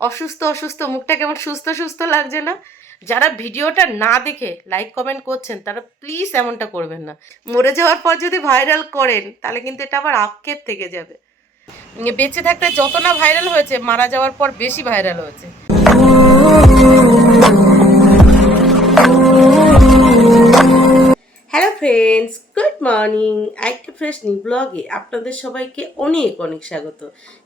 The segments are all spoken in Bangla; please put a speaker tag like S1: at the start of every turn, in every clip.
S1: অসুস্থ অসুস্থ, মুখটা কেমন সুস্থ সুস্থ লাগছে না? যারা ভিডিওটা না দেখে লাইক কমেন্ট করছেন, তারা প্লিজ এমনটা করবেন না। মরে যাওয়ার পর যদি ভাইরাল করেন, তাহলে কিন্তু এটা আবার আক্ষেপ থেকে যাবে। বেঁচে থাকতে যত না ভাইরাল হয়েছে, মারা যাওয়ার পর বেশি ভাইরাল হয়েছে। হ্যালো ফ্রেন্ডস গুড মর্নিং একটা ফ্রেশ নিউ ব্লগে আপনাদের সবাইকে অনেক অনেক স্বাগত।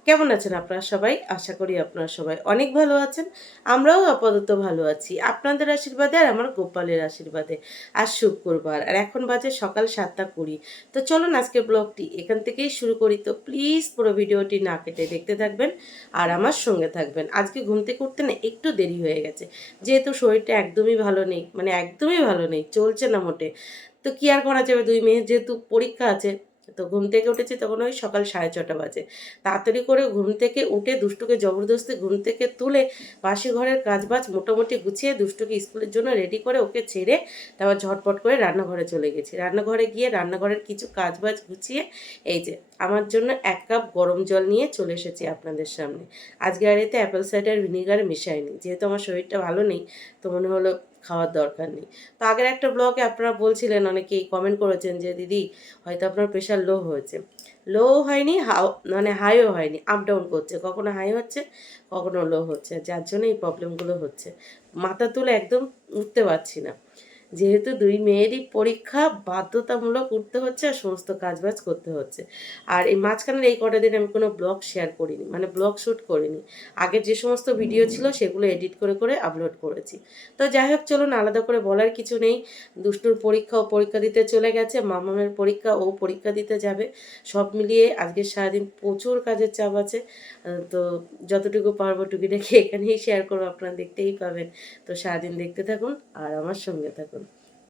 S1: কেমন আছেন আপনারা সবাই? আশা করি আপনারা সবাই অনেক ভালো আছেন। আমরাও আপাতত ভালো আছি। আপনাদের আশীর্বাদে আর আমার গোপালের আশীর্বাদে। আজ শুক্রবার আর এখন বাজে সকাল সাতটা কুড়ি। তো চলুন আজকের ব্লগটি এখান থেকেই শুরু করি। তো প্লিজ পুরো ভিডিওটি না কেটে দেখতে থাকবেন আর আমার সঙ্গে থাকবেন। আজকে ঘুম থেকে উঠতে না একটু দেরি হয়ে গেছে। যেহেতু শরীরটা একদমই ভালো নেই মানে একদমই ভালো নেই, চলছে না মোটে। তো কি আর করা যাবে? দুই মেয়ের যেহেতু পরীক্ষা আছে, তো ঘুম থেকে উঠেছি তখন ওই সকাল সাড়ে ছটা বাজে। তাড়াতাড়ি করে ঘুম থেকে উঠে দুষ্টুকে জবরদস্তি ঘুম থেকে তুলে পাশে ঘরের কাজবাজ মোটামুটি গুছিয়ে দুষ্টুকে স্কুলের জন্য রেডি করে ওকে ছেড়ে তারপর ঝটপট করে রান্নাঘরে চলে গেছি। রান্নাঘরে গিয়ে রান্নাঘরের কিছু কাজবাজ গুছিয়ে এই যে, আমার জন্য এক কাপ গরম জল নিয়ে চলে এসেছি আপনাদের সামনে। আজকে আর এতে অ্যাপেল সাইডার ভিনিগার মিশাইনি, যেহেতু আমার শরীরটা ভালো নেই, তো মনে হলো খাওয়ার দরকার নেই। তো আগের একটা ব্লগে আপনারা বলছিলেন, অনেকেই কমেন্ট করেছেন যে, দিদি, হয়তো আপনার প্রেশার লো হয়েছে। লো হয়নি হাও মানে হাইও হয়নি আপ ডাউন করছে। কখনো হাই হচ্ছে, কখনো লো হচ্ছে। যার জন্য এই প্রবলেমগুলো হচ্ছে। মাথা তুলে একদম উঠতে পারছি না। যেহেতু দুই মেয়েরই পরীক্ষা, বাধ্যতামূলক উঠতে হচ্ছে আর সমস্ত কাজবাজ করতে হচ্ছে। আর এই মাঝখানের এই কটা দিন আমি কোনো ব্লগ শেয়ার করিনি মানে ব্লগ শ্যুট করিনি। আগে যে সমস্ত ভিডিও ছিল সেগুলো এডিট করে করে আপলোড করেছি। তো যাই হোক, চলুন আলাদা করে বলার কিছু নেই। দুষ্টুর পরীক্ষা ও পরীক্ষা দিতে চলে গেছে, মামামের পরীক্ষা ও পরীক্ষা দিতে যাবে। সব মিলিয়ে আজকে সারাদিন প্রচুর কাজের চাপ আছে। তো যতটুকু পারব টুকিটাকি এখানেই শেয়ার করব, আপনারা দেখতেই পাবেন। তো সারাদিন দেখতে থাকুন আর আমার সঙ্গে থাকুন।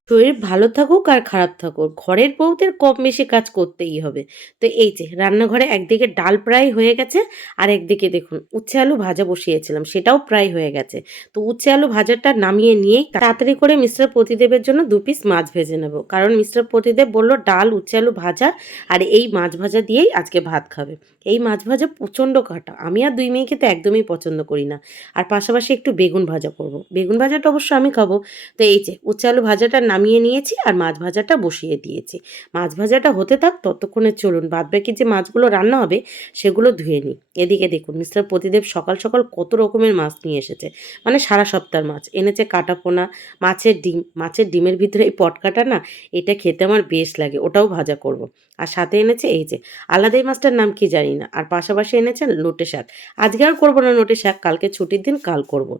S1: শরীর ভালো থাকুক আর খারাপ থাকুক। ঘরের বউদের কম বেশি কাজ করতেই হবে। তো এই যে, রান্নাঘরে একদিকে ডাল প্রায় হয়ে গেছে, আর একদিকে দেখুন উচ্ছে আলু ভাজা বসিয়েছিলাম, সেটাও প্রায় হয়ে গেছে। তো উচ্ছে আলু ভাজাটা নামিয়ে নিয়েই তাড়াতাড়ি করে মিস্টার প্রতিদেবের জন্য দু পিস মাছ ভেজে নেব। কারণ মিস্টার প্রতিদেব বলল, ডাল, উচ্ছে আলু ভাজা আর এই মাছ ভাজা দিয়েই আজকে ভাত খাবে। এই মাছ ভাজা প্রচণ্ড কাটা। আমি আর দুই মেয়েকে তো একদমই পছন্দ করি না। আর পাশাপাশি একটু বেগুন ভাজা করব। বেগুন ভাজাটা অবশ্য আমি খাব। তো এই যে, উচ্ছে আলু ভাজাটা নামিয়ে নিয়েছি আর মাছ ভাজাটা বসিয়ে দিয়েছি। মাছ ভাজাটা হতে থাক, ততক্ষণে চলুন। বাদ বাকি যে মাছগুলো রান্না হবে, সেগুলো ধুয়ে নিই। এদিকে দেখুন, মিস্টার প্রতিদেব সকাল সকাল কত রকমের মাছ নিয়ে এসেছে। মানে সারা সপ্তাহের মাছ। এনেছে কাটাপোনা মাছের ডিম। মাছের ডিমের ভিতরে এই পটকাটা না, এটা খেতে আমার বেশ লাগে, ওটাও ভাজা করব। আর সাথে এনেছে এই যে, আলাদাই মাছটার নাম কি জানি না। আর পাশাপাশি এনেছে নোটে শাক। আজকে আর করব না নোটে শাক, কালকে ছুটির দিন কাল করব।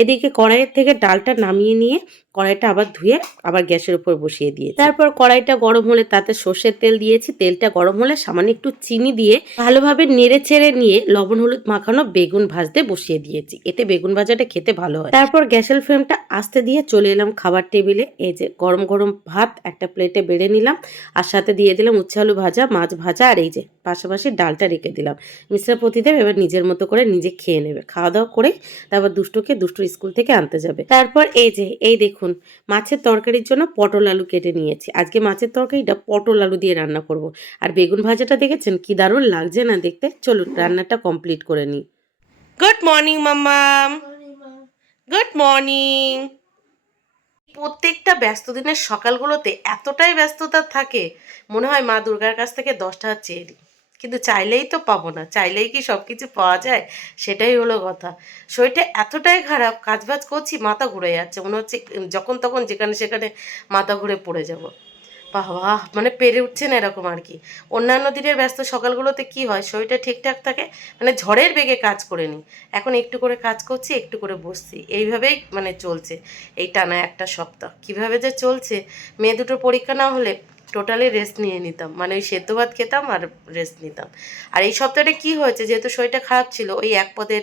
S1: এদিকে কড়াইয়ের থেকে ডালটা নামিয়ে নিয়ে, কড়াইটা আবার ধুয়ে আবার গ্যাসের উপর বসিয়ে দিয়ে তারপর কড়াইটা গরম হলে তাতে সর্ষের তেল দিয়েছি। তেলটা গরম হলে সামান্য একটু চিনি দিয়ে ভালোভাবে নেড়ে ছেড়ে নিয়ে লবণ, হলুদ মাখানো বেগুন ভাজতে বসিয়ে দিয়েছি। এতে বেগুন ভাজাটা খেতে ভালো হয়। তারপর গ্যাসের ফ্লেমটা আস্তে দিয়ে চলে এলাম খাবার টেবিলে। এই যে গরম গরম ভাত একটা প্লেটে বেড়ে নিলাম। আর সাথে দিয়ে দিলাম উচ্ছে আলু ভাজা, মাছ ভাজা আর এই যে পাশাপাশি ডালটা রেখে দিলাম। মিস্টার প্রতিদেব এবার নিজের মতো করে নিজে খেয়ে নেবে। খাওয়া দাওয়া করে তারপর দুষ্টুকে দুষ্টুর স্কুল থেকে আনতে যাবে। তারপর এই যে, এই দেখুন, মাছের তরকারির জন্য পটল আলু কেটে নিয়েছি। আজকে মাছের তরকারিটা পটল আলু দিয়ে রান্না করব। আর বেগুন ভাজাটা দেখেছেন? কি দারুণ লাগছে না দেখতে? চলুন, রান্নাটা কমপ্লিট করে নিই। গুড মর্নিং মাম্মাম। গুড মর্নিং প্রত্যেকটা ব্যস্ত দিনের সকালগুলোতে এতটাই ব্যস্ততা থাকে, মনে হয় মা দুর্গার কাছ থেকে দশটা চেয়ে কিন্তু চাইলেই তো পাবো না, চাইলেই কি সব কিছু পাওয়া যায়? সেটাই হলো কথা। শরীরটা এতটাই খারাপ, কাজবাজ করছি, মাথা ঘুরে যাচ্ছে। মনে হচ্ছে যখন তখন যেখানে সেখানে মাথা ঘুরে পড়ে যাব। বাহ মানে পেরে উঠছে না এরকম আর কি। অন্যান্য দিনের ব্যস্ত সকালগুলোতে কি হয়? শরীরটা ঠিকঠাক থাকে? মানে ঝড়ের বেগে কাজ করে নিই। এখন একটু করে কাজ করছি, একটু করে বসছি। এইভাবেই মানে চলছে। এই টানা একটা সপ্তাহ। কীভাবে যে চলছে? মেয়ে দুটোর পরীক্ষা না হলে টোটালি রেস্ট নিয়ে নিতাম। মানে ওই সেদ্ধ ভাত খেতাম আর রেস্ট নিতাম। আর এই সপ্তাহটা কি হয়েছে, যেহেতু শরীরটা খারাপ ছিল, ওই এক পদের,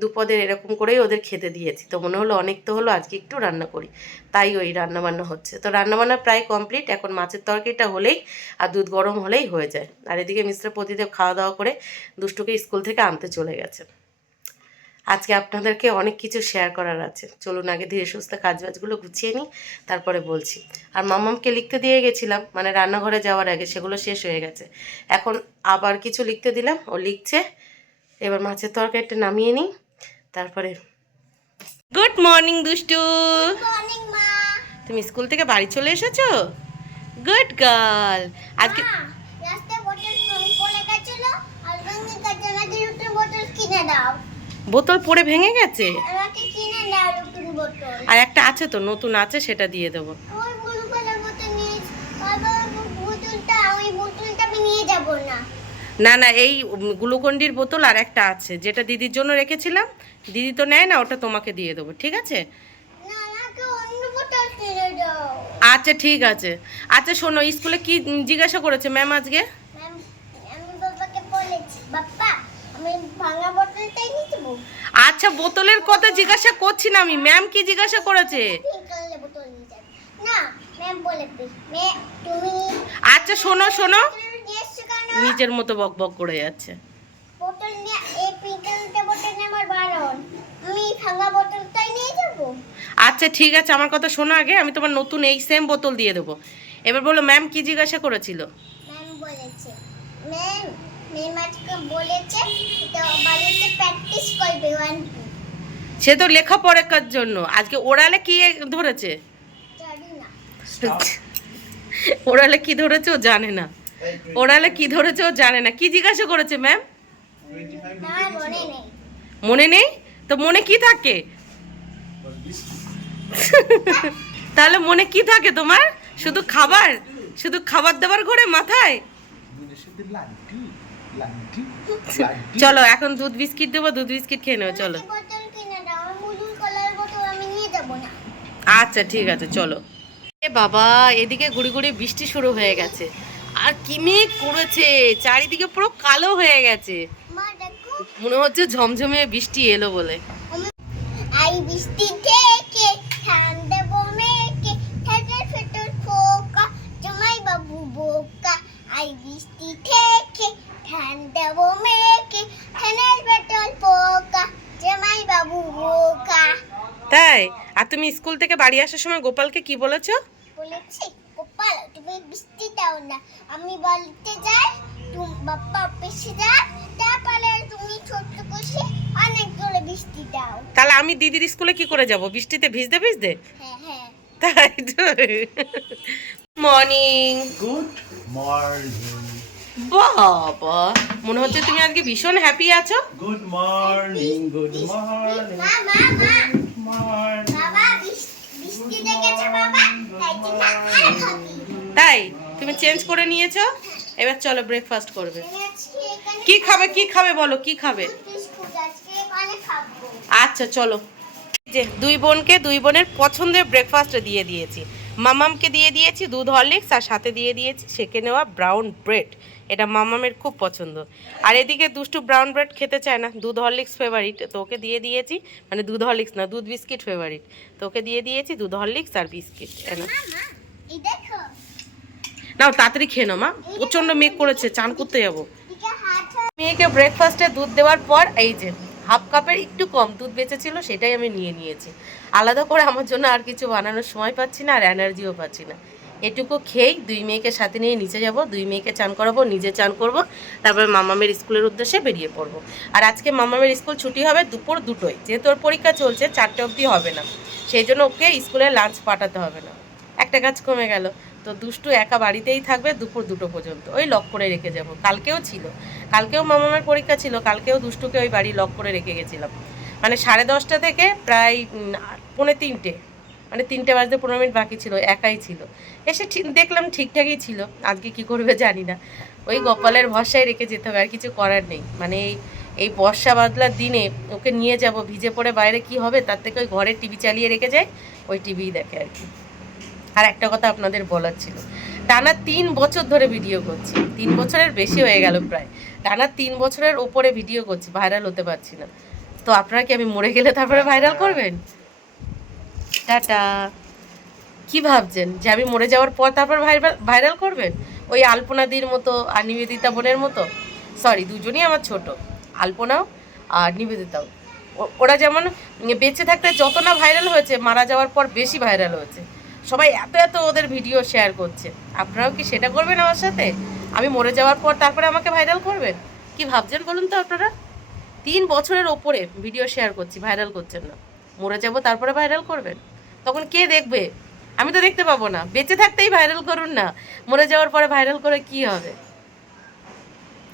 S1: দু পদের এরকম করেই ওদের খেতে দিয়েছি। তো মনে হলো অনেক তো হলো, আজকে একটু রান্না করি। তাই ওই রান্নাবান্না হচ্ছে। তো রান্নাবান্না প্রায় কমপ্লিট এখন মাছের তরকারিটা হলেই আর দুধ গরম হলেই হয়ে যায়। আর এদিকে মিস্টার প্রতিদেব খাওয়া দাওয়া করে দুষ্টুকে স্কুল থেকে আনতে চলে গেছে। আজকে আপনাদেরকে অনেক কিছু শেয়ার করার আছে। চলুন আগে ধীরে সুস্থ কাজবাজগুলো গুছিয়ে নিই তারপরে বলছি। আর মামামকে লিখতে দিয়ে গেছিলাম মানে রান্নাঘরে যাওয়ার আগে সেগুলো শেষ হয়ে গেছে। এখন আবার কিছু লিখতে দিলাম ও লিখছে। এবার মাছের তরকারিটা নামিয়ে নিই তারপরে গুড মর্নিং দুষ্টু। তুমি স্কুল থেকে বাড়ি চলে এসেছ? গুড গার্ল আজকে
S2: রাস্তায় বোতল পড়ে গেছিল আর আমাকে বোতল কিনে দাও।
S1: বোতল পড়ে ভেঙে গেছে? আর একটা আছে তো নতুন আছে সেটা দিয়ে দেবো।
S2: না।
S1: না এই গ্লুকন্ডির বোতল আর একটা আছে যেটা দিদির জন্য রেখেছিলাম। দিদি তো নেয় না ওটা তোমাকে দিয়ে দেবো ঠিক আছে? আচ্ছা ঠিক আছে। আচ্ছা শোনো স্কুলে কি জিজ্ঞাসা করেছে ম্যাম আজকে
S2: ম্যাম আমি বাবাকে বলেছি বাপ্পা আমি ভাঙা বোতলটাই নিয়ে যাব
S1: আচ্ছা বোতলের কথা জিজ্ঞাসা করছি না আমি। ম্যাম কি জিজ্ঞাসা করেছে? আচ্ছা শোনো শোনো। নিজের মতো বক বক করে যাচ্ছে। আচ্ছা ঠিক আছে আমার কথা শোনো আগে। আমি তোমার নতুন এই সেম বোতল দিয়ে দেবো। এবার বলো ম্যাম কি জিজ্ঞাসা করেছিল?
S2: ম্যাম বলেছে ম্যাম ম্যাম আজকে বলেছে তো বাড়িতে প্র্যাকটিস করবে ওয়ান
S1: সে তো লেখাপড়ার জন্য। আজকে ওরালে কি ধরেছে? ওরালে কি ধরেছে ও জানে না। ওরালে কি ধরেছে ও জানে না। কি জিজ্ঞাসা করেছে ম্যাম
S2: মনে
S1: মনে নেই? তো মনে কি থাকে? তাহলে মনে কি থাকে তোমার? শুধু খাবার? শুধু খাবার দাবার ঘরে মাথায়? চলো এখন দুধ বিস্কিট দেবো দুধ বিস্কিট খেয়ে নেব চলো।
S2: আমাকে বোতল কিনে দাও আমার ব্লু কালার বোতল আমি নিয়ে যাব না।
S1: আচ্ছা ঠিক আছে চলো। এ বাবা এদিকে গুড়ি গুড়ি বৃষ্টি শুরু হয়ে গেছে। আর কি মেঘ করেছে? চারিদিকে পুরো কালো হয়ে গেছে। মনে হচ্ছে ঝমঝমে বৃষ্টি এলো বলে। স্কুল থেকে বাড়ি আসার সময় গোপালকে কি বলেছ?
S2: বলেছি গোপাল তুমি বৃষ্টি দাও না। আমি বাড়িতে যাই তুমি বাপ্পা অফিসে যায় তারপরে তুমি ছোট্ট খুশি অনেক জোরে বৃষ্টি দাও।
S1: তাহলে আমি দিদির স্কুলে কি করে যাব? বৃষ্টিতে ভিজতে ভিজতে?
S2: হ্যাঁ হ্যাঁ।
S1: তাই তো। মর্নিং
S3: গুড মর্নিং
S1: বাবা মনে হচ্ছে তুমি আজকে ভীষণ হ্যাপি আছো।
S3: গুড মর্নিং গুড মর্নিং
S2: তাই
S1: তুমি চেঞ্জ করে নিয়েছো? এবার চলো ব্রেকফাস্ট করবে। কি খাবে কি খাবে বলো কি খাবে?
S2: বিস্কুট আজকে এখানে খাব।
S1: আচ্ছা চলো। যে দুই বোনকে দুই বোনের পছন্দের ব্রেকফাস্ট দিয়ে দিয়েছি। মামামকে দিয়ে দিয়েছি দুধ হরলিক্স আর সাথে দিয়ে দিয়েছি সেকে নেওয়া ব্রাউন ব্রেড এটা মামামের খুব পছন্দ। আর এদিকে দুষ্টু ব্রাউন ব্রেড খেতে চায় না দুধ হরলিক্স ফেভারিট তো ওকে দিয়ে দিয়েছি মানে দুধ হরলিক্স না দুধ বিস্কিট ফেভারিট তো ওকে দিয়ে দিয়েছি দুধ হরলিক্স আর বিস্কিট। নাও তাড়াতাড়ি খেয়ে নাও মা। প্রচণ্ড মেঘ করেছে চান করতে যাব। মেয়েকে ব্রেকফাস্টে দুধ দেওয়ার পর এই যে হাফ কাপের একটু কম দুধ বেঁচেছিল সেটাই আমি নিয়ে নিয়েছি। আলাদা করে আমার জন্য আর কিছু বানানোর সময় পাচ্ছি না আর এনার্জিও পাচ্ছি না। এটুকু খেয়েই দুই মেয়েকে সাথে নিয়ে নিচে যাব, দুই মেয়েকে চান করাবো, নিজে চান করব, তারপরে মামামের স্কুলের উদ্দেশ্যে বেরিয়ে পড়ব। আর আজকে মামামের স্কুল ছুটি হবে দুপুর দুটোই যেহেতু ওর পরীক্ষা চলছে, চারটে অবধি হবে না। সেই জন্য ওকে স্কুলে লাঞ্চ পাঠাতে হবে না। একটা কাজ কমে গেল, তো দুষ্টু একা বাড়িতেই থাকবে দুপুর দুটো পর্যন্ত। ওই লক করে রেখে যাব, কালকেও ছিল। কালকেও মামামের পরীক্ষা ছিল, কালকেও দুষ্টুকে ওই বাড়ি লক করে রেখে গেছিলাম। মানে সাড়ে দশটা থেকে প্রায় পৌনে তিনটে। মানে তিনটে বাজতে পনেরো মিনিট বাকি ছিল, একাই ছিল। এসে দেখলাম ঠিকঠাকই ছিল, আজকে কি করবে জানি না। ওই গোপালের ভরসায় রেখে যেতে হবে, আর কিছু করার নেই। মানে এই এই বর্ষা বাদলার দিনে ওকে নিয়ে যাব, ভিজে পড়ে বাইরে কি হবে, তার থেকে ওই ঘরে টিভি চালিয়ে রেখে যায়, ওই টিভিই দেখে আর কি। আর একটা কথা আপনাদের বলার ছিল, টানা তিন বছর ধরে ভিডিও করছি, তিন বছরের বেশি হয়ে গেল প্রায়। টানা তিন বছরের ওপরে ভিডিও করছি, ভাইরাল হতে পারছি না। তো আপনারা কি আমি মরে গেলে তারপরে ভাইরাল করবেন? টাটা। কি ভাবছেন? যে আমি মরে যাওয়ার পর তারপর ভাইরাল ভাইরাল করবেন? ওই আলপনাদির মতো আর নিবেদিতা বোনের মতো? সরি দুজনই আমার ছোট। আলপনাও আর নিবেদিতাও। ওরা যেমন বেঁচে থাকতে যত না ভাইরাল হয়েছে, মারা যাওয়ার পর বেশি ভাইরাল হয়েছে। সবাই এত এত ওদের ভিডিও শেয়ার করছে। আপনারাও কি সেটা করবেন আমার সাথে? আমি মরে যাওয়ার পর তারপরে আমাকে ভাইরাল করবেন? কি ভাবছেন বলুন তো আপনারা? তিন বছরের ওপরে ভিডিও শেয়ার করছি ভাইরাল করছেন না। মরে যাব, তারপরে ভাইরাল করবেন? তখন কে দেখবে? আমি তো দেখতে পাবো না। বেঁচে থাকতেই ভাইরাল করুন না। মরে যাওয়ার পরে ভাইরাল করে কি হবে?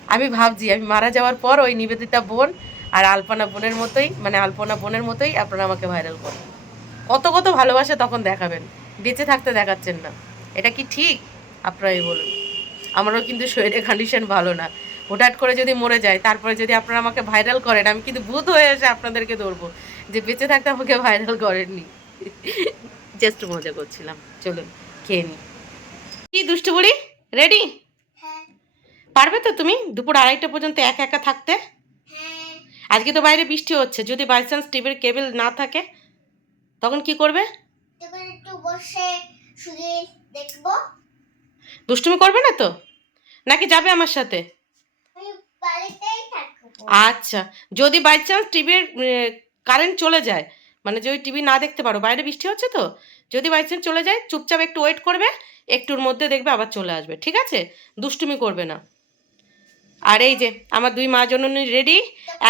S1: আমি ভাবছি, আমি মারা যাওয়ার পর ওই নিবেদিতা বোন আর আলপনা বোনের মতোই মানে আলপনা বোনের মতোই আপনারা আমাকে ভাইরাল করুন। কত কত ভালোবাসা তখন দেখাবেন। বেঁচে থাকতে দেখাচ্ছেন না। এটা কি ঠিক? আপনারাই বলুন। আমারও কিন্তু শরীরের কন্ডিশন ভালো না। হঠাৎ করে যদি মরে যায়, তারপরে যদি আপনারা আমাকে ভাইরাল করেন, আমি কিন্তু ভূত হয়ে এসে আপনাদেরকে ধরবো যে বেঁচে থাকতে আমাকে ভাইরাল করেননি। জাস্ট মজা করছিলাম। চলুন খেয়ে নি কি দুষ্টু বুড়ি? রেডি
S2: হ্যাঁ।
S1: পারবে তো তুমি? দুপুর আড়াইটা পর্যন্ত একা একা থাকতে?
S2: হ্যাঁ।
S1: আজকে তো বাইরে বৃষ্টি হচ্ছে। যদি বাই চান্স টিভির কেবল না থাকে তখন কি করবে?
S2: একটু বসে শুধু দেখব।
S1: দুষ্টুমি করবে না তো? নাকি যাবে আমার সাথে? আচ্ছা যদি বাই চান্স টিভির কারেন্ট চলে যায় মানে যদি টিভি না দেখতে পারো, বাইরে বৃষ্টি হচ্ছে তো? যদি বাই চান্স চলে যায়, চুপচাপ একটু ওয়েট করবে, একটুর মধ্যে দেখবে আবার চলে আসবে, ঠিক আছে? দুষ্টুমি করবে না। আর এই যে, আমার দুই মা জননী রেডি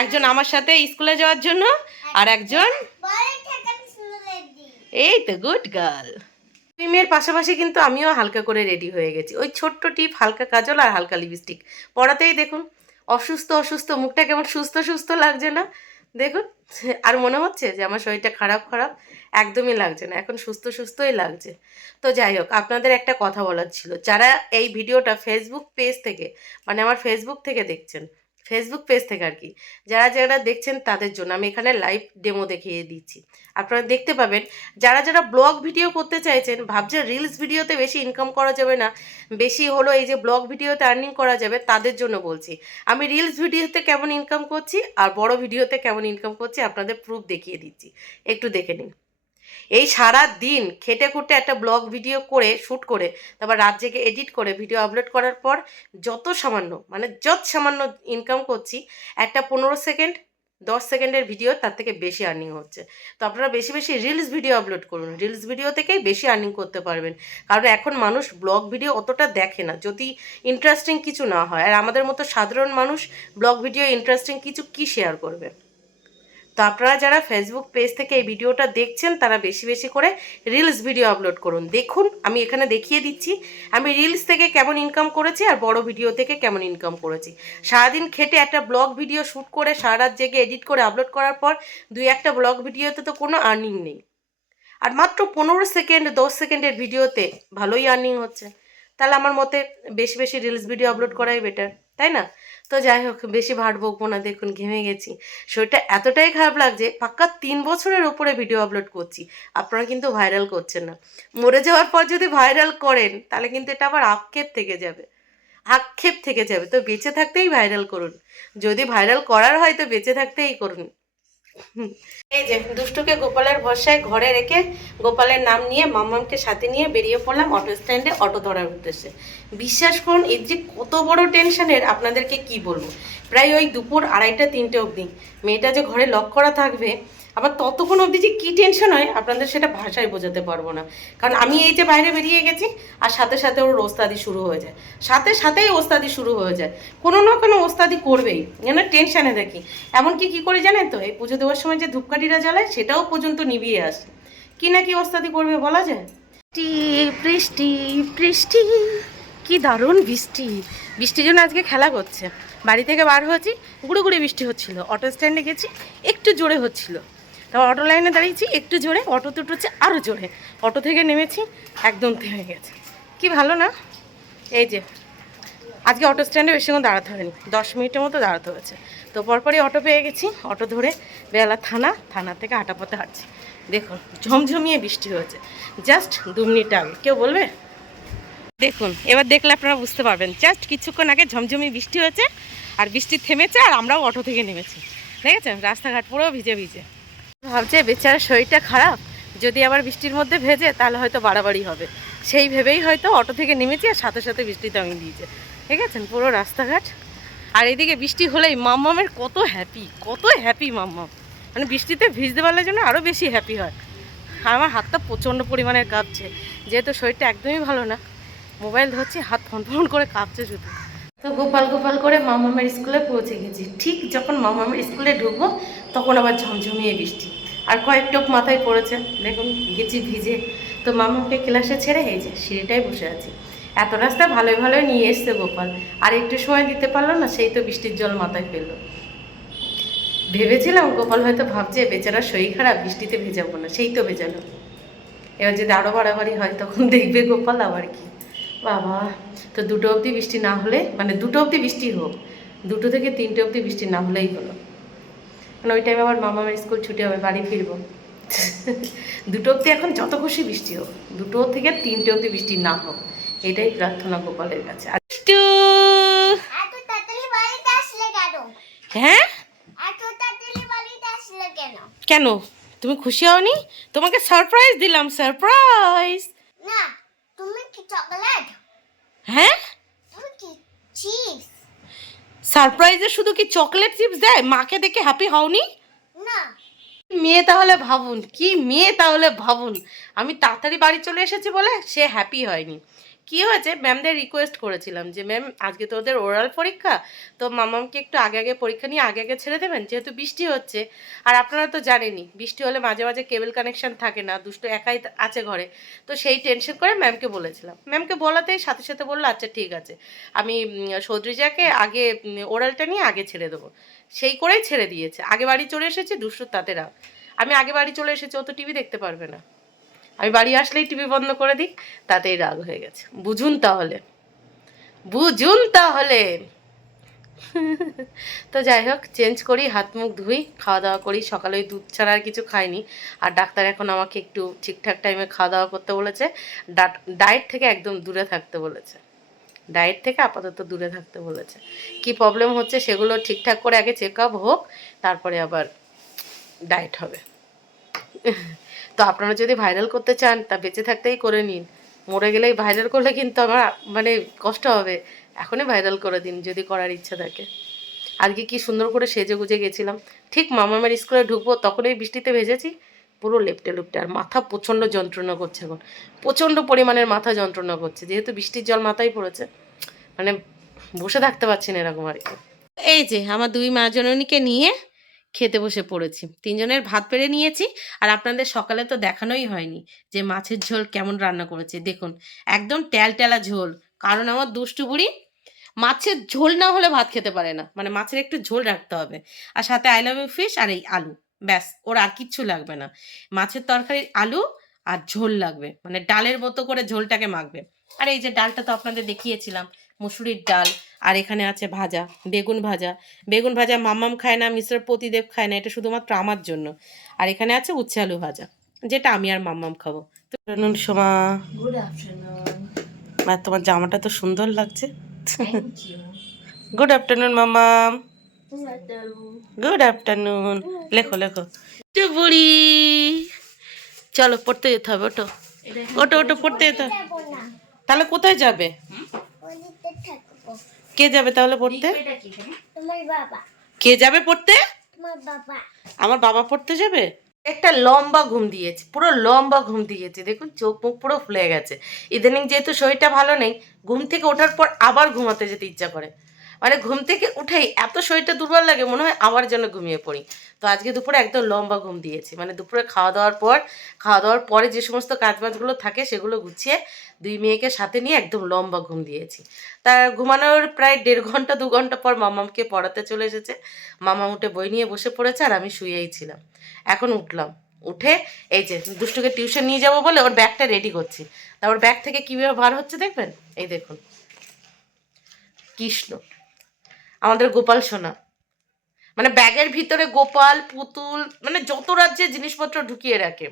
S1: একজন আমার সাথে স্কুলে যাওয়ার জন্য, আর একজন এই তো গুড গার্ল ক্রিমের পাশাপাশি কিন্তু আমিও হালকা করে রেডি হয়ে গেছি। ওই ছোট্ট টিপ, হালকা কাজল আর হালকা লিপস্টিক পড়াতেই দেখুন, অসুস্থ অসুস্থ, মুখটা কেমন সুস্থ সুস্থ লাগছে না? দেখুন, আর মনে হচ্ছে যে আমার শরীরটা খারাপ খারাপ? একদমই লাগছে না। এখন সুস্থ, সুস্থই লাগছে। তো যাই হোক, আপনাদের একটা কথা বলার ছিল। যারা এই ভিডিওটা ফেসবুক পেজ থেকে মানে আমার ফেসবুক থেকে দেখছেন ফেসবুক পেজ থেকে আর কি। যারা যারা দেখছেন তাদের জন্য। আমি এখানে লাইভ ডেমো দেখিয়ে দিচ্ছি। আপনারা দেখতে পাবেন, যারা যারা ব্লগ ভিডিও করতে চাইছেন, ভাবছেন রিলস ভিডিওতে বেশি ইনকাম করা যাবে না, বেশি হলো এই যে ব্লগ ভিডিওতে আর্নিং করা যাবে, তাদের জন্য বলছি। আমি রিলস ভিডিওতে কেমন ইনকাম করছি আর বড় ভিডিওতে কেমন ইনকাম করছি আপনাদের প্রুফ দেখিয়ে দিচ্ছি। একটু দেখে নিন। এই সারা দিন খেটে খুঁটে একটা ব্লগ ভিডিও করে, শ্যুট করে, তারপর রাত জেগে এডিট করে ভিডিও আপলোড করার পর যত সামান্য মানে যত সামান্য ইনকাম করছি, একটা পনেরো সেকেন্ড দশ সেকেন্ডের ভিডিও তার থেকে বেশি আর্নিং হচ্ছে। তো আপনারা বেশি বেশি রিলস ভিডিও আপলোড করুন। রিলস ভিডিও থেকেই বেশি আর্নিং করতে পারবেন। কারণ এখন মানুষ ব্লগ ভিডিও অতটা দেখে না। যদি ইন্টারেস্টিং কিছু না হয়, আর আমাদের মতো সাধারণ মানুষ ব্লগ ভিডিও ইন্টারেস্টিং কিছু কি শেয়ার করবে? তো আপনারা যারা ফেসবুক পেজ থেকে এই ভিডিওটা দেখছেন, তারা বেশি বেশি করে রিলস ভিডিও আপলোড করুন। দেখুন, আমি এখানে দেখিয়ে দিচ্ছি, আমি রিলস থেকে কেমন ইনকাম করেছি আর বড় ভিডিও থেকে কেমন ইনকাম করেছি। সারাদিন খেটে একটা ব্লগ ভিডিও শ্যুট করে সারা রাত জেগে এডিট করে আপলোড করার পর দুই একটা ব্লগ ভিডিওতে তো কোনো আর্নিং নেই। আর মাত্র পনেরো সেকেন্ড দশ সেকেন্ডের ভিডিওতে ভালোই আর্নিং হচ্ছে। তাহলে আমার মতে বেশি বেশি রিলস ভিডিও আপলোড করাই বেটার তাই না? তো যাই হোক, বেশি ভাট বকবো না, দেখুন ঘেমে গেছি। শরীরটা এতটাই খারাপ লাগছে, পাক্কা তিন বছরের ওপরে ভিডিও আপলোড করছি, আপনারা কিন্তু ভাইরাল করছেন না। মরে যাওয়ার পর যদি ভাইরাল করেন, তাহলে কিন্তু এটা আবার আক্ষেপ থেকে যাবে। আক্ষেপ থেকে যাবে, তো বেঁচে থাকতেই ভাইরাল করুন। যদি ভাইরাল করার হয়, তো বেঁচে থাকতেই করুন। এই যে, দুষ্টুকে গোপালের ভরসায় ঘরে রেখে গোপালের নাম নিয়ে মাম্মামকে সাথে নিয়ে বেরিয়ে পড়লাম অটো স্ট্যান্ডে অটো ধরার উদ্দেশ্যে। বিশ্বাস করুন, এর যে কত বড় টেনশনের আপনাদেরকে কি বলব? প্রায় ওই দুপুর আড়াইটা, তিনটে অবধি। মেয়েটা যে ঘরে লক করা থাকবে আবার ততক্ষণ অবধি যে কী টেনশন হয়, আপনাদের সেটা ভাষায় বোঝাতে পারব না। কারণ আমি এই যে বাইরে বেরিয়ে গেছি, আর সাথে সাথে ওর ওস্তাদি শুরু হয়ে যায়। সাথে সাথেই ওস্তাদি শুরু হয়ে যায়। কোনো না কোনো ওস্তাদি করবেই। যেন টেনশানে দেখি। এমনকি কী করে জানেন তো, এই পুজো দেওয়ার সময় যে ধূপকাঠিরা জ্বালায়, সেটাও পর্যন্ত নিভিয়ে আসে। কি না কি ওস্তাদি করবে বলা যায়? বৃষ্টি বৃষ্টি, কি দারুণ বৃষ্টি। বৃষ্টির জন্য আজকে খেলা করছে। বাড়ি থেকে বার হয়েছি গুঁড়ো গুঁড়ি বৃষ্টি হচ্ছিল। অটো স্ট্যান্ডে গেছি, একটু জোরে হচ্ছিল। তারপর অটো লাইনে দাঁড়িয়েছি, একটু জোরে, অটো দুটো হচ্ছে আরও জোরে। অটো থেকে নেমেছি, একদম থেমে গেছে। কি ভালো না? এই যে, আজকে অটো স্ট্যান্ডে বেশিক্ষণ দাঁড়াতে হয়নি, দশ মিনিটের মতো দাঁড়াতে হয়েছে। তো পরপরই অটো পেয়ে গেছি, অটো ধরে বেলা থানা থানা থেকে হাঁটা পথে হাঁটছি। দেখুন, ঝমঝমিয়ে বৃষ্টি হয়েছে, জাস্ট দু মিনিট আগে। কেউ বলবে? দেখুন, এবার দেখলে আপনারা বুঝতে পারবেন, জাস্ট কিছুক্ষণ আগে ঝমঝমি বৃষ্টি হয়েছে, আর বৃষ্টি থেমেছে, আর আমরাও অটো থেকে নেমেছি। দেখেছেন রাস্তাঘাট পুরো ভিজে ভিজে। ভাবছে, বেচারা শরীরটা খারাপ? যদি আবার বৃষ্টির মধ্যে ভেজে, তাহলে হয়তো বাড়াবাড়ি হবে। সেই ভেবেই হয়তো অটো থেকে নেমেছি আর সাথে সাথে বৃষ্টিতে আমি দিয়েছে। ঠিক আছে? পুরো রাস্তাঘাট। আর এদিকে বৃষ্টি হলেই মাম্মামের কত হ্যাপি কত হ্যাপি মাম্মাম। মানে বৃষ্টিতে ভিজতে পারলে জন্য আরও বেশি হ্যাপি হয়। আর আমার হাতটা প্রচণ্ড পরিমাণে কাঁপছে। যেহেতু শরীরটা একদমই ভালো না, মোবাইল ধরছি, হাত ফোন ফোন করে কাঁপছে শুধু। তো গোপাল গোপাল করে মামামের স্কুলে পৌঁছে গেছি। ঠিক যখন মামামের স্কুলে ঢুকবো, তখন আবার ঝমঝমিয়ে বৃষ্টি। আর কয়েক টোপ মাথায় পড়েছে। দেখুন গেছি ভিজে। তো মামাকে ক্লাসে ছেড়ে যে সিঁড়িটাই বসে আছি। এত রাস্তা ভালোই ভালোই নিয়ে এসছে গোপাল। আর একটু সময় দিতে পারল না, সেই তো বৃষ্টির জল মাথায় ফেলল। ভেবেছিলাম গোপাল হয়তো ভাবছে বেচারা শরীর খারাপ, বৃষ্টিতে ভেজাবো না, সেই তো ভেজালো। এবার যদি আরও বাড়াবাড়ি হয়, তখন দেখবে গোপাল আবার কি। বাবা, তো দুটো অবধি বৃষ্টি না হলে মানে দুটো অবধি বৃষ্টি হোক, দুটো থেকে তিনটে অবধি বৃষ্টি না হলেই হলো। মানে ওই টাইমে আমার মামা স্কুল ছুটি হবে বাড়ি ফিরবো। দুটো অবধি এখন যত খুশি বৃষ্টি হোক দুটো থেকে তিনটে অবধি বৃষ্টি না হোক এটাই প্রার্থনা গোপালের কাছে। হ্যাঁ?
S2: কেন?
S1: তুমি খুশি হওনি? তোমাকে সারপ্রাইজ দিলাম সারপ্রাইজ
S2: না তুমি কি চকলেট
S1: হ্যাঁ?
S2: তুমি কি চিপস
S1: সারপ্রাইজে শুধু কি চকলেট চিপস দেয়? মাকে দেখে হ্যাপি হওনি?
S2: না।
S1: মেয়ে তাহলে ভাবুন কি মেয়ে তাহলে ভাবুন। আমি তাড়াতাড়ি বাড়ি চলে এসেছি বলে সে হ্যাপি হয়নি। কি হয়েছে? ম্যামদের রিকোয়েস্ট করেছিলাম যে ম্যাম আজকে তো ওদের ওরাল পরীক্ষা? তো মামামকে একটু আগে আগে পরীক্ষা নিয়ে আগে আগে ছেড়ে দেবেন? যেহেতু বৃষ্টি হচ্ছে। আর আপনারা তো জানেনই, বৃষ্টি হলে মাঝে মাঝে কেবল কানেকশন থাকে না দুটো একাই আছে ঘরে। তো সেই টেনশন করে ম্যামকে বলেছিলাম। ম্যামকে বলাতেই সাথে সাথে বলল আচ্ছা ঠিক আছে। আমি সৌদ্রিজাকে আগে ওরালটা নিয়ে আগে ছেড়ে দেবো। সেই করেই ছেড়ে দিয়েছে। আগে বাড়ি চলে এসেছে দুষ্টুর তাতে রাগ। আমি আগে বাড়ি চলে এসেছি, ও তো টিভি দেখতে পারবে না। আমি বাড়ি আসলেই টিভি বন্ধ করে দিই, তাতেই রাগ হয়ে গেছে। বুঝুন তাহলে। বুঝুন তাহলে। তো যাই হোক, চেঞ্জ করি, হাত মুখ ধুই, খাওয়া দাওয়া করি। সকালে ওই দুধ ছাড়া আর কিছু খাইনি। আর ডাক্তার এখন আমাকে একটু ঠিকঠাক টাইমে খাওয়া দাওয়া করতে বলেছে। ডায়েট থেকে একদম দূরে থাকতে বলেছে। ডায়েট থেকে আপাতত দূরে থাকতে বলেছে। কি প্রবলেম হচ্ছে সেগুলো ঠিকঠাক করে আগে চেক আপ হোক, তারপরে আবার ডায়েট হবে। তো আপনারা যদি ভাইরাল করতে চান, তা বেঁচে থাকতেই করে নিন। মরে গেলেই ভাইরাল করলে কিন্তু আমার মানে কষ্ট হবে। এখনই ভাইরাল করে দিন, যদি করার ইচ্ছা থাকে। আজকে কি সুন্দর করে সেজে গুজে গেছিলাম। ঠিক মামামের স্কুলে ঢুকবো, তখনই বৃষ্টিতে ভেজেছি। পুরো লেপটে লুপটে, আর মাথা প্রচণ্ড যন্ত্রণা করছে এখন। প্রচণ্ড পরিমাণের মাথা যন্ত্রণা করছে। যেহেতু বৃষ্টির জল মাথায় পড়েছে মানে বসে থাকতে পারছি না এরকম আর কি। এই যে, আমার দুই মা জননীকে নিয়ে খেতে বসে পড়েছি। তিনজনের ভাত পেরে নিয়েছি আর আপনাদের সকালে তো দেখানোই হয়নি যে মাছের ঝোল কেমন রান্না করেছে। দেখুন, একদম ট্যালট্যালা ঝোল। কারণ আমার দুষ্টু বুড়ি মাছের ঝোল না হলে ভাত খেতে পারে না। মানে মাছের একটু ঝোল রাখতে হবে। আর সাথে আই লাভ ইউ ফিশ আর এই আলু। ব্যাস, ওর আর কিচ্ছু লাগবে না। মাছের তরকারির আলু আর ঝোল লাগবে। মানে ডালের মতো করে ঝোলটাকে মাখবে। আর এই যে ডালটা তো আপনাদের দেখিয়েছিলাম, মুসুরির ডাল। আর এখানে আছে ভাজা বেগুন ভাজা। বেগুন ভাজা মাম্মাম খায় না মিস্টার প্রতিদেব খায় না এটা শুধুমাত্র আমার জন্য। আর এখানে আছে উচ্ছে আলু ভাজা যেটা আমি আর মাম্মাম খাব। তো সোমা. আর তোমার জামাটা তো সুন্দর লাগছে। গুড আফটারনুন মাম্মাম। গুড আফটারনুন লেখো লেখো। তো বুড়ি। চলো পড়তে যেতে হবে ওটো ওটো ওটো পড়তে যেতে হবে। তাহলে কোথায় যাবে?
S2: থাকব।
S1: কে যাবে তাহলে পড়তে? কে যাবে পড়তে? আমার বাবা পড়তে যাবে? একটা লম্বা ঘুম দিয়েছে পুরো লম্বা ঘুম দিয়েছে দেখুন চোখ মুখ পুরো ফুলে গেছে। ইদানিং যেহেতু শরীরটা ভালো নেই ঘুম থেকে ওঠার পর আবার ঘুমাতে যেতে ইচ্ছা করে। মানে ঘুম থেকে উঠেই এত শরীরটা দুর্বল লাগে, মনে হয় আবার যেন ঘুমিয়ে পড়ি। তো আজকে দুপুরে একদম লম্বা ঘুম দিয়েছি। মানে দুপুরে খাওয়া দাওয়ার পর, খাওয়া দাওয়ার পরে যে সমস্ত কাজবাজগুলো থাকে সেগুলো গুছিয়ে দুই মেয়েকে সাথে নিয়ে একদম লম্বা ঘুম দিয়েছি। তার ঘুমানোর প্রায় দেড় ঘণ্টা, দু ঘণ্টা পর মামামকে পড়াতে চলে এসেছে। মামা উঠে বই নিয়ে বসে পড়েছে আর আমি শুয়েই ছিলাম। এখন উঠলাম। উঠে এই যে দুষ্টুকে টিউশন নিয়ে যাব বলে ওর ব্যাগটা রেডি করছি। তারপর ব্যাগ থেকে কীভাবে বার হচ্ছে দেখবেন? এই দেখুন। কৃষ্ণ। আমাদের গোপাল সোনা। মানে ব্যাগের ভিতরে গোপাল, পুতুল মানে যত রাজ্যে জিনিসপত্র ঢুকিয়ে রাখে,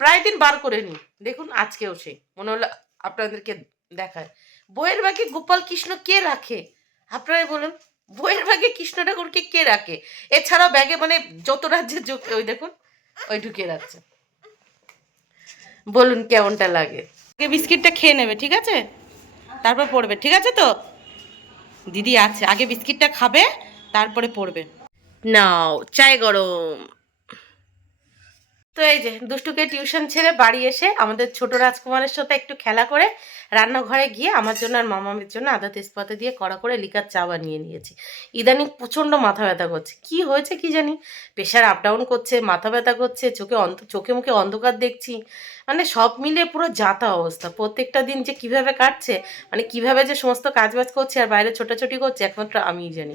S1: প্রায় দিন বার করে নি দেখুন, আজকেও সেই। মনে হলো আপনাদেরকে দেখায়। বইয়ের ব্যাগে গোপাল কৃষ্ণ কে রাখে? আপনারাই বলুন। বইয়ের ব্যাগে কৃষ্ণ ঠাকুরকে কে রাখে? এছাড়া ব্যাগে মানে যত রাজ্যের যোগ ওই দেখুন, ওই ঢুকিয়ে রাখছে। বলুন কেমনটা লাগে? বিস্কিটটা খেয়ে নেবে, ঠিক আছে? তারপর পড়বে, ঠিক আছে তো? দিদি আছে আগে বিস্কিটটা খাবে তারপরে পড়বে। নাও চাই গরম। তো এই যে দুষ্টুকে টিউশন ছেড়ে বাড়ি এসে আমাদের ছোট রাজকুমারের সাথে একটু খেলা করে রান্নাঘরে গিয়ে আমার জন্য আর মামামের জন্য আদা তেজপাতা দিয়ে কড়া করে লিকার চা বানিয়ে নিয়েছি। ইদানিং প্রচণ্ড মাথা ব্যথা করছে। কি হয়েছে কি জানি? প্রেশার আপ ডাউন করছে, মাথা ব্যথা করছে, চোখে অন্ধ চোখে মুখে অন্ধকার দেখছি। মানে সব মিলিয়ে পুরো যাতা অবস্থা। প্রত্যেকটা দিন যে কীভাবে কাটছে মানে কীভাবে যে সমস্ত কাজবাজ করছে আর বাইরে ছোটাছুটি করছে, একমাত্র আমিই জানি।